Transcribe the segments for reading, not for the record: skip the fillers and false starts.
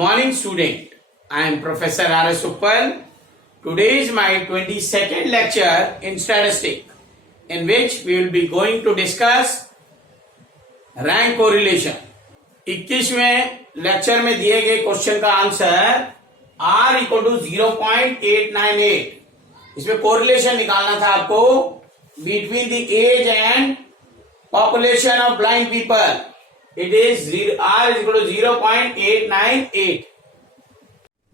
Morning student, I am Professor R.S. Uppal. Today is my 22nd lecture in statistics, in which we will be going to discuss rank correlation. 21वें lecture में दिए गए question का answer R equal to 0.898. इसमें correlation निकालना था आपको between the age and population of blind people. It is R is equal to 0.898.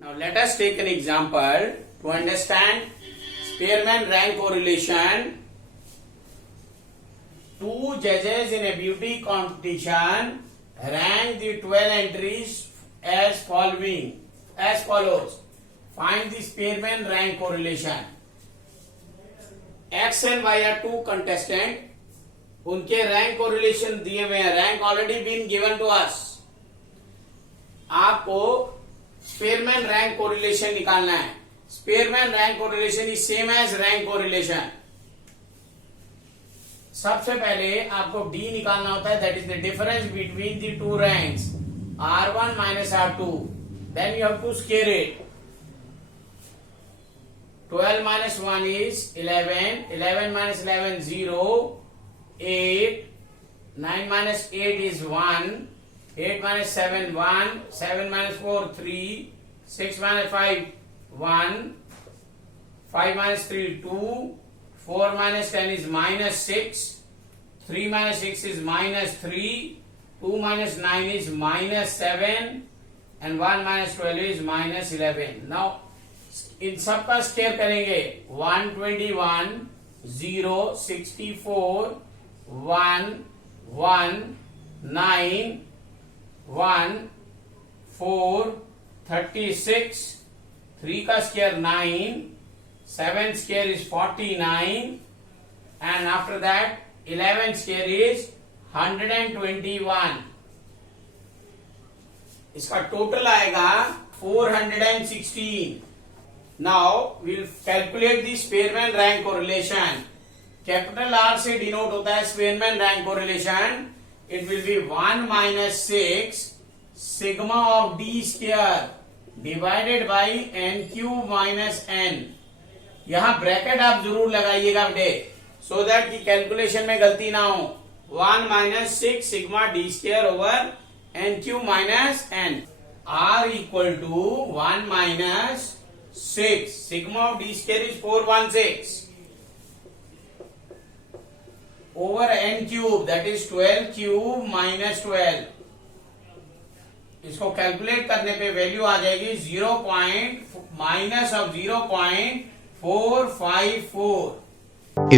Now let us take an example to understand Spearman rank correlation. Two judges in a beauty competition rank the 12 entries as follows. Find the Spearman rank correlation. X and Y are two contestants. उनके rank correlation दिए हुए हैं. Rank already been given to us. आपको Spearman rank correlation निकालना है. Spearman rank correlation is same as rank correlation. सबसे पहले आपको डी निकालना होता है, that is the difference between the two ranks R1 minus R2. Then you have to square it. 12 minus 1 is 11. 11 minus 11 0. 8. 9 minus 8 is 1. 8 minus 7 1. 7 minus 4 3. 6 minus 5 1. 5 minus 3 2. 4 minus 10 is minus 6. 3 minus 6 is minus 3. 2 minus 9 is minus 7. And 1 minus 12 is minus 11. Now इन सब का square करेंगे. 121 0 64 1 1 9 1 4 36. 3 का square 9. 7 square is 49. And after that 11 square is 121. इसका total आएगा 416. Now we'll calculate the Spearman rank correlation. Capital R से denote होता है Spearman rank correlation. It will be 1 minus 6 sigma of D square divided by N cube minus N. यहां bracket आप जरूर लगाइएगा बेटे, सो दैट की कैलकुलेशन में गलती ना हो. 1 minus 6 sigma D square over N cube minus N. R equal to 1 minus 6 sigma of D square is 416 over n cube, that is 12 cube minus 12. इसको कैलकुलेट करने पे वैल्यू आ जाएगी 0 minus of 0.454.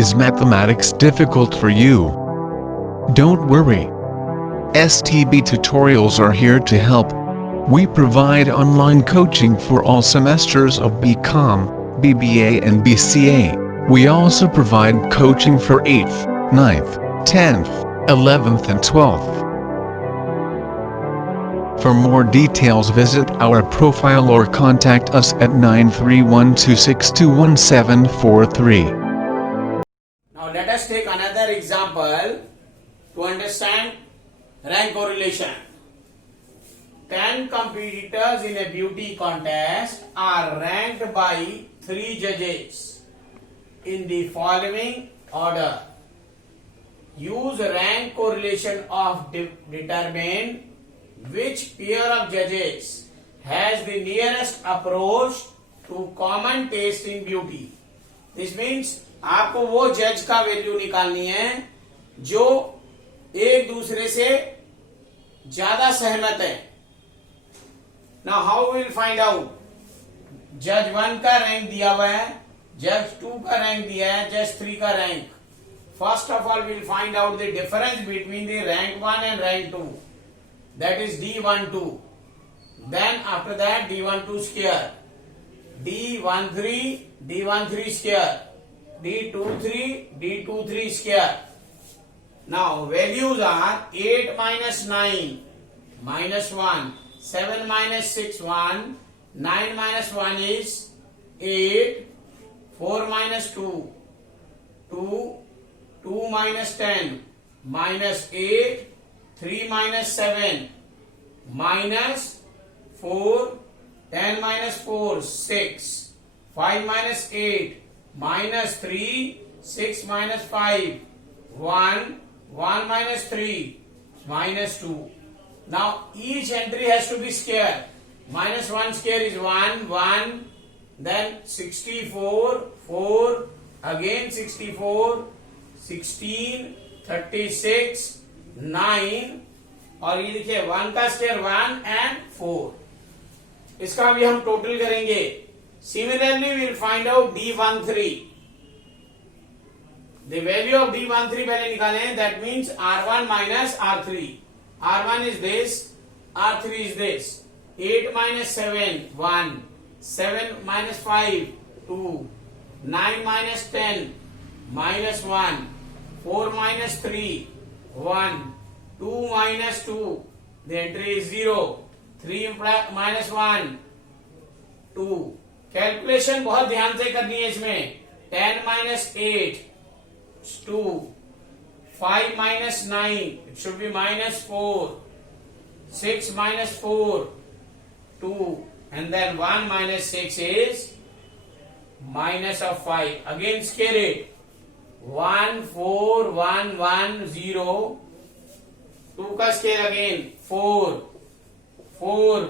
Is mathematics difficult for you? Don't worry. STB tutorials are here to help. We provide online coaching for all semesters of BCom, BBA and BCA. We also provide coaching for 8th, 9th, 10th, 11th and 12th. For more details visit our profile or contact us at 9312621743. Now let us take another example to understand rank correlation. 10 competitors in a beauty contest are ranked by 3 judges in the following order. Use rank correlation of determine which pair of judges has the nearest approach to common taste in beauty. This means आपको वो जज का value निकालनी है जो एक दूसरे से ज्यादा सहमत है. Now how we will find out? जज 1 का रैंक दिया हुआ है, जज 2 का रैंक दिया है, जज 3 का rank. First of all, we will find out the difference between the rank 1 and rank 2. That is D12. Then after that D12 square. D13, D13 square. D23, D23 square. Now values are 8 minus 9 minus 1. 7 minus 6 1. 9 minus 1 is 8. 4 minus 2 2. 2 minus 10 minus 8. 3 minus 7 minus 4, 10 minus 4, 6, 5 minus 8, minus 3, 6 minus 5, 1, 1 minus 3, minus 2. Now each entry has to be square. Minus 1 square is 1, 1, then 64, 4, again 64, 16, 36, 9, और ये देखिए 1 का square 1 and 4. इसका भी हम total करेंगे. Similarly we will find out D13. The value of D13 पहले निकालें. That means R1 minus R3. R1 is this, R3 is this. 8 minus 7, 1. 7 minus 5, 2. 9 minus 10, minus 1. 4 minus 3, 1. 2 minus 2, the entry is 0. 3 minus 1, 2. Calculation बहुत ध्यान से करनी है इसमें. 10 minus 8, 2. 5 minus 9, it should be minus 4. 6 minus 4, 2. And then 1 minus 6 is minus of 5. Again scale it. 1, 4, 1, 1, 0. 2 का scale again 4, 4,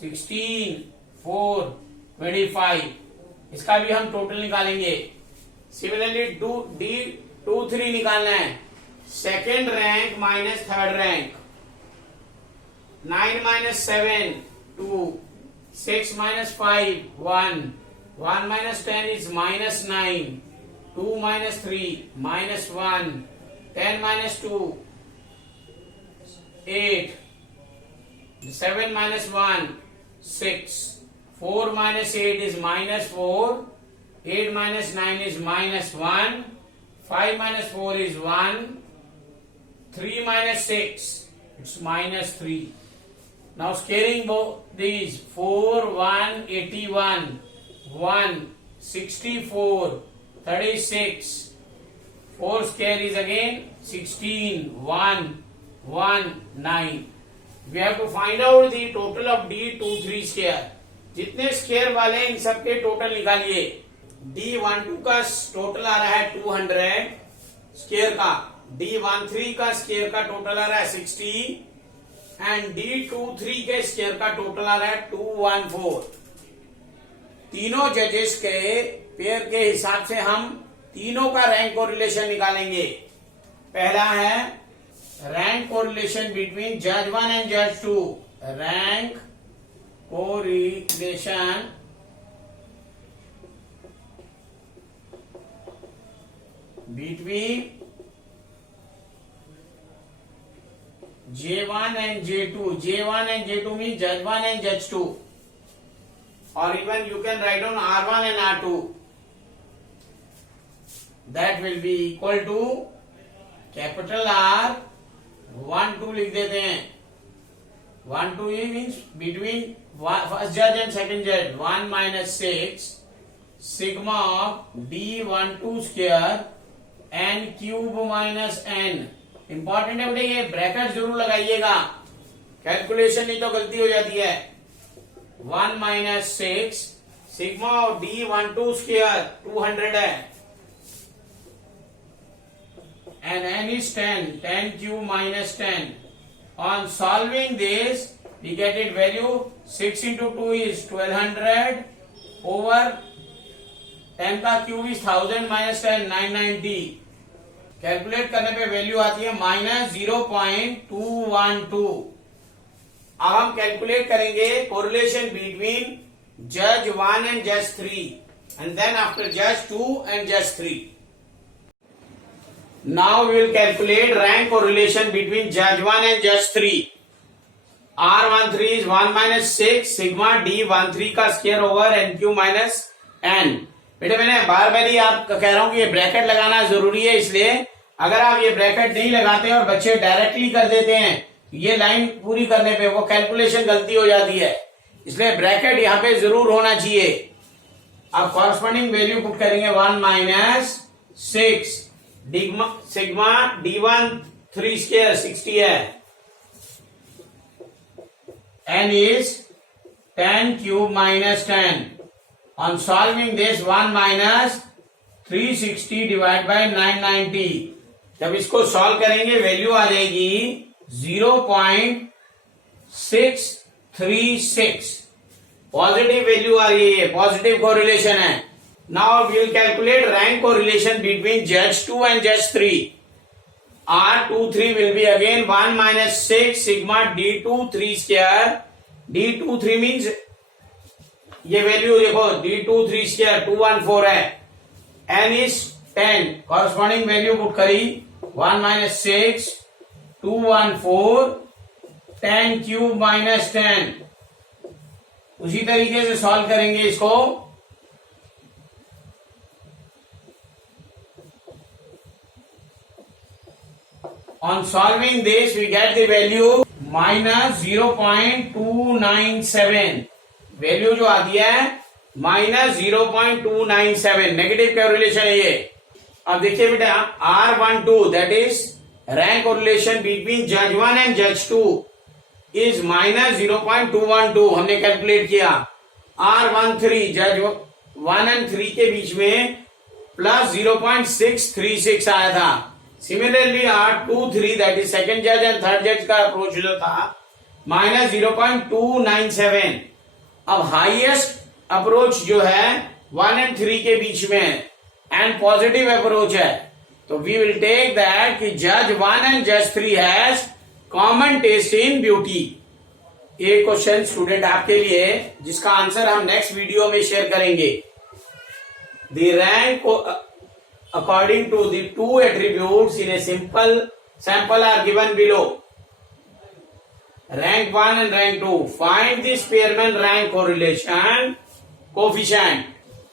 16, 4, 25. इसका भी हम टोटल निकालेंगे. सिमिलरली D23 निकालना है. Second rank minus third rank. 9 minus 7, 2. 6 minus 5, 1. 1 minus 10 is minus 9. 2 minus 3, minus 1. 10 minus 2, 8. 7 minus 1, 6. 4 minus 8 is minus 4. 8 minus 9 is minus 1. 5 minus 4 is 1. 3 minus 6, it's minus 3. Now scaling both these. 4, 1, 81. 1, 64. 36. 4 square is again 16. 1, 1, 9. We have to find out the total of D23 square. जितने square वाले इन सबके total निकालिए. D12 का total आ रहा है 200 square का. D13 का square का टोटल आ रहा है 60 एंड D23 के स्क्वायर का टोटल आ रहा है 214. तीनों जजेस के पेयर के हिसाब से हम तीनों का रैंक कोरिलेशन निकालेंगे. पहला है रैंक कोरिलेशन बिटवीन जज 1 एंड जज 2. Rank correlation between J1 and J2. J1 and J2 means judge 1 and judge 2. Or even you can write down R1 and R2. That will be equal to capital R 1 2 लिख देते हैं. 1 2 means between first judge and second judge. 1 minus 6 sigma of D12 square n cube minus n. Important है बेटे, ये bracket जरूर लगाइएगा, calculation नहीं तो गलती हो जाती है. 1 minus 6 sigma of D12 square 200 है and n is 10. 10 cube minus 10. On solving this we get it value 6 into 2 is 1200 over 10 का क्यूब is 1000 minus 10 990. कैलकुलेट करने पे वैल्यू आती है -0.212. अब हम कैलकुलेट करेंगे कोरिलेशन बिटवीन जज 1 एंड जज 3 एंड देन आफ्टर जज 2 एंड जज 3. Now we will calculate rank correlation between जज 1 एंड जज 3. R13 is 1 minus 6 sigma D13 का square over NQ minus N. बेटे मैंने बार बार ही आप कह रहा हूं कि ये ब्रैकेट लगाना जरूरी है, इसलिए अगर आप ये ब्रैकेट नहीं लगाते और बच्चे डायरेक्टली कर देते हैं ये लाइन पूरी करने पे वो कैलकुलेशन गलती हो जाती है, इसलिए ब्रैकेट यहाँ पे जरूर होना चाहिए. आप कॉरस्पॉन्डिंग वैल्यू पुट करेंगे 1 minus 6 सिग्मा D13 स्क्वायर 60 है. N is 10 cube minus 10. On solving this, 1 minus 360 divided by 990. जब इसको सॉल्व करेंगे वैल्यू आ जाएगी 0.636. पॉजिटिव वैल्यू आ रही है, पॉजिटिव कोरिलेशन है. Now we will calculate rank correlation between जज 2 and जज 3. R23 will be again 1 minus 6 sigma D23 square. D23 means ये वैल्यू देखो D23 square 214 है. N is 10. Corresponding value put करी 1 minus 6 214 10 cube minus 10. उसी तरीके से सॉल्व करेंगे इसको. On solving this, we get the value minus 0.297. Value जो आती है माइनस 0.297. नेगेटिव कोरिलेशन है ये. अब देखिए बेटा R12 that is rank correlation between जज 1 एंड जज 2 इज माइनस 0.212. हमने कैलकुलेट किया. R13 जज 1 एंड 3 के बीच में प्लस 0.636 आया था. Similarly R23 that is second जज एंड थर्ड जज का अप्रोच जो था माइनस 0.297. अब हाईएस्ट अप्रोच जो है 1 एंड 3 के बीच में एंड पॉजिटिव अप्रोच है. तो वी विल टेक दैट कि जज 1 एंड जज 3 has common taste in beauty. एक क्वेश्चन स्टूडेंट आपके लिए जिसका आंसर हम नेक्स्ट वीडियो में शेयर करेंगे. The rank according to the two attributes in a simple sample are given below. Rank 1 and rank 2. Find the Spearman rank correlation coefficient.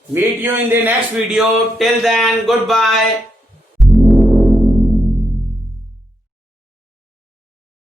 Meet you in the next video. Till then, goodbye.